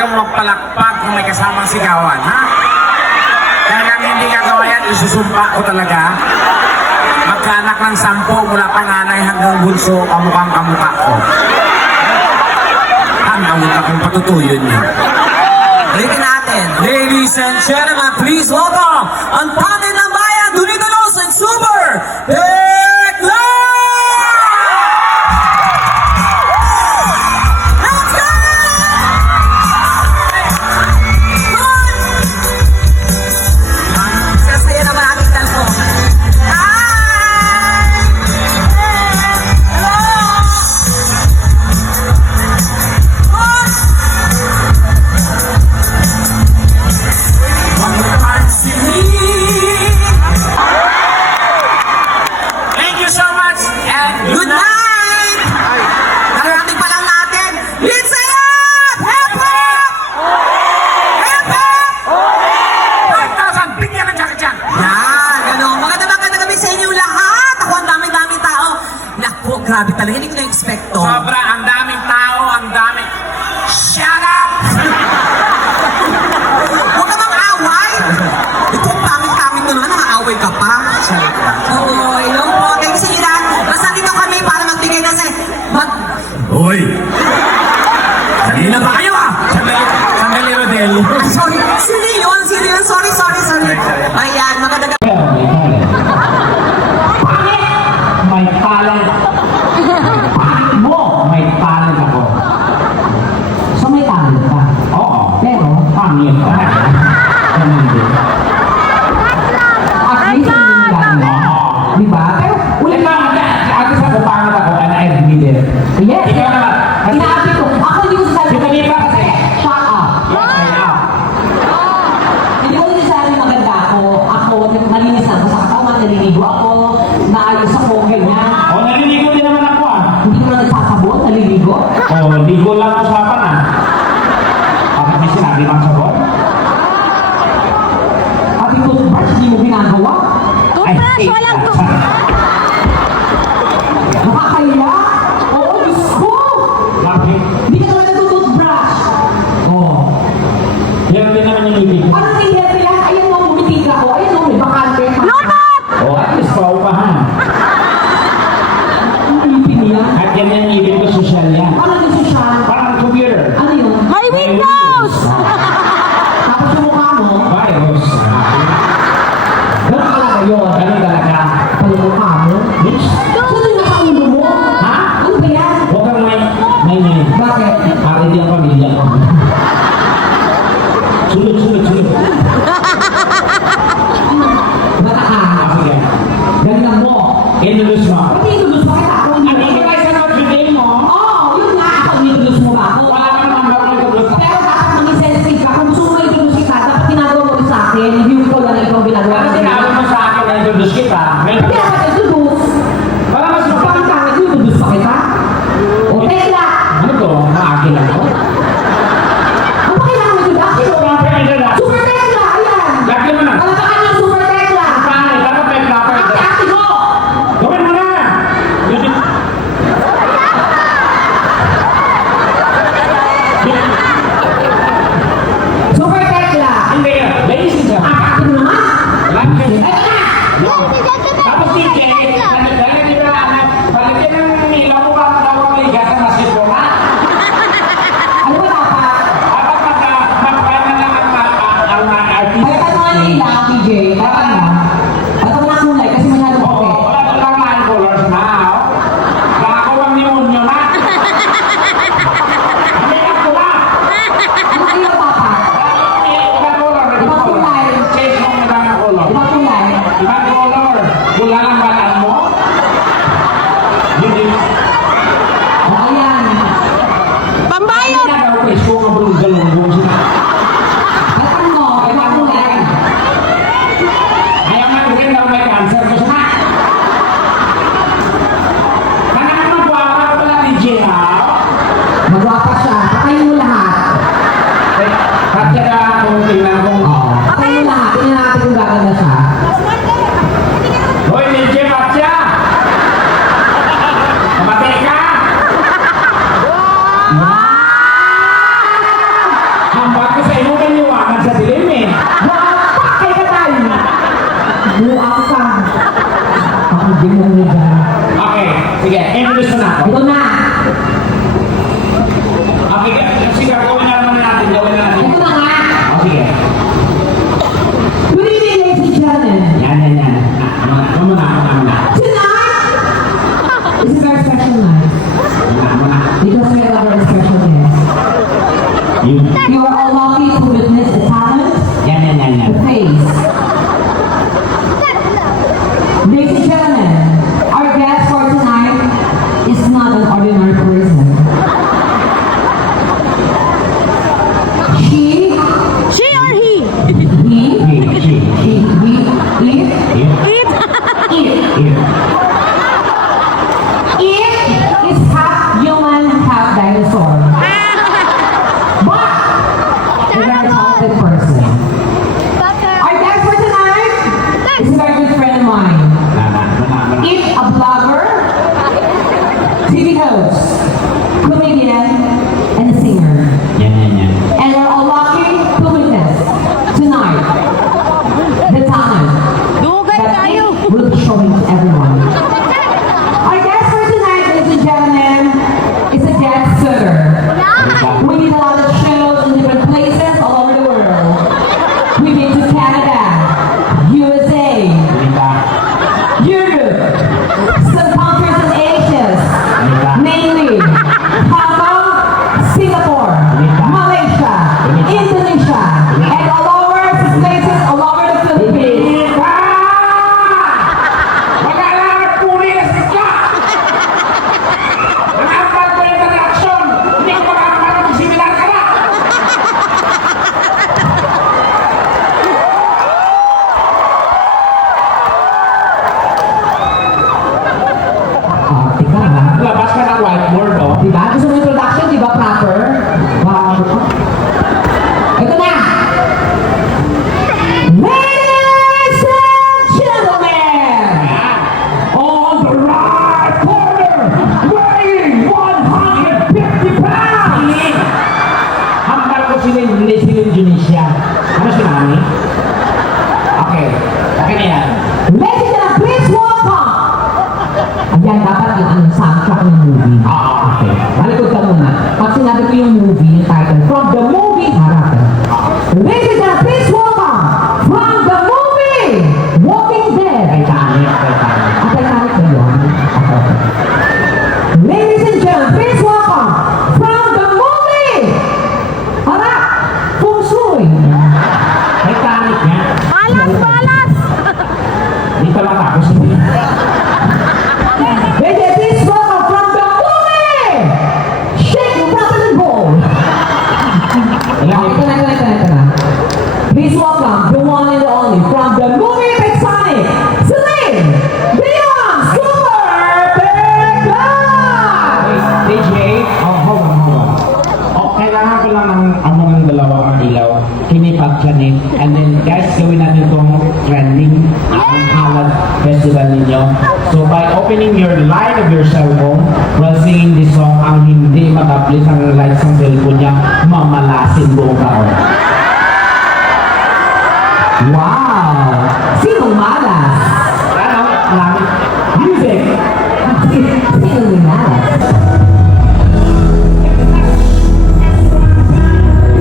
ka magpalakpak kung may kasamang sigawan, ha? Kaya nang hindi ka gawa yan, isusumpa ko talaga. Magkaanak ng 10 mula panganay hanggang bunso, kamukhang kamukha ko. Hanggang akong patutuyon niya. Ulitin natin. Ladies and gentlemen, please welcome ang tatay ng bayan, Dunidolos and Super Tekla! Let's go! Sasaya naman ating talpo. Thank you so much and Good night! Kararating pa lang natin. Let's say up! Hip hop! Hip hop! 5,000! Bigyan ng jacket yan! Yan, gano'n. Magandang gabi sa inyo lahat. Ako, ang daming tao. Naku, grabe talaga. Hindi ko na-expect to. Sobra, ang daming tao, ang daming... Shut up! Huwag ka bang away? Ito, ang pangit-pangit mo naman. Nakaaway ka pa. Oo, hello po. Thank you sa inyo lahat. Basta dito kami para magbigay ng Hoy! Kanina ba kayo ah? Sandali, Rodel. Sorry. Sino yun? Sorry. Ayan, magandang gabi. May talent. Bakit mo may talent ako? So may talent ka. Oo. Pero, Pangit ka. Ganun din. at least hindi yung galing. Oo. Di ba? Pero, Ulit lang. Ate sa pangit ako, and I admit it. yes. Ikaw naman. Inaabit ko. Ako hindi ko sasabi. Hindi pa kasi. Shut up. Yes, I know. Hindi ko sasabi maganda ako. Ako, malinis ako sa katawan, naliligo ako, naayos ako, ganyan. Oh, naliligo din naman ako ah. Hindi ko na nagsasabon, naliligo. Oh, ligo lang usapan ah. Bakit may sinabi bang sabon? At yung toothbrush, hindi mo ginagawa. I hate that. Nakakaya. Oo, Diyos ko. Bakit? Hindi ka naman nagtutoothbrush. Oo. Yan din naman yung ibig. Ano hindi yan? Ayun mo, bumitig ako. Ayun mo, may bakante. Oh, at least paupahan. Ang ipin niya. At yan yung ibig ko, social yan. Ano yung social? Parang computer. Ano yun? May Windows! Tapos yung mukha mo, Virus. gano'n talaga yun. Ganun talaga. sige. Introduce mo na ako. Ito na. Okay, sige, gawin na naman natin. Gawin na natin. Ito na nga. O, sige. Good evening, ladies and gentlemen. Yan. Ako muna. Tonight is a very special night because we have a very special guest. You are all lucky to witness the talent, Yan. the face. Ladies and gentlemen, our guest for tonight is not an ordinary person. She or he? It is half human, half dinosaur. But a very talented person. Our guest for tonight is a very good friend of mine. It a blogger, TV host, comedian, and a singer. And we're all lucky to witness tonight the talent that it will be showing to everyone. Our guest for tonight, ladies and gentlemen, is a jet setter. We did a lot of shows in different places all over the world. We've been to Canada, USA, Europe, some countries in Asia, namely Hong Kong, Singapore, Malaysia, Indonesia, and all over the places all over the Philippines. Mag-aalarap pulis ka! Nakampal ko yung reaction! Hindi ko makakamarap yung similar ka na! Tika ha? Labas ka ng whiteboard, oh. Diba? Gusto mo yung production, di ba proper? Wow. Ito na! Ladies and gentlemen! On the right corner, weighing 150 pounds! Hambal ko si Indonesia. Ano si Mami? Okay. Okay na yan. Ladies and gentlemen, please welcome! Ayan, dapat yung ano, soundtrack ng movie. Okay. Malikod ka muna. Pag sinabi ko yung movie, yung title, from the movie, harap. Ladies and gentlemen, please welcome, from the movie, Walking Dead. Titanic. At Titanic ba yun? Okay. Ladies and gentlemen, please welcome, from the movie, harap, Feng Shui. Titanic nga. Balas! Hindi pa lang tapos yun. Ladies, please welcome, from the movie, Shake, Rattle and Roll. Ito na. Please welcome the one and only from the movie Titanic, Celine Dion, Super Big Guy! DJ, hold on. Kailangan ko lang ng dalawang ilaw. Kinipag siya ni. And then, guys, gawin natin itong trending ang halad festival ninyo. So, by opening your light of your cell phone while singing this song, ang hindi mataplis ang lights ng cellphone niya, mamalasin buong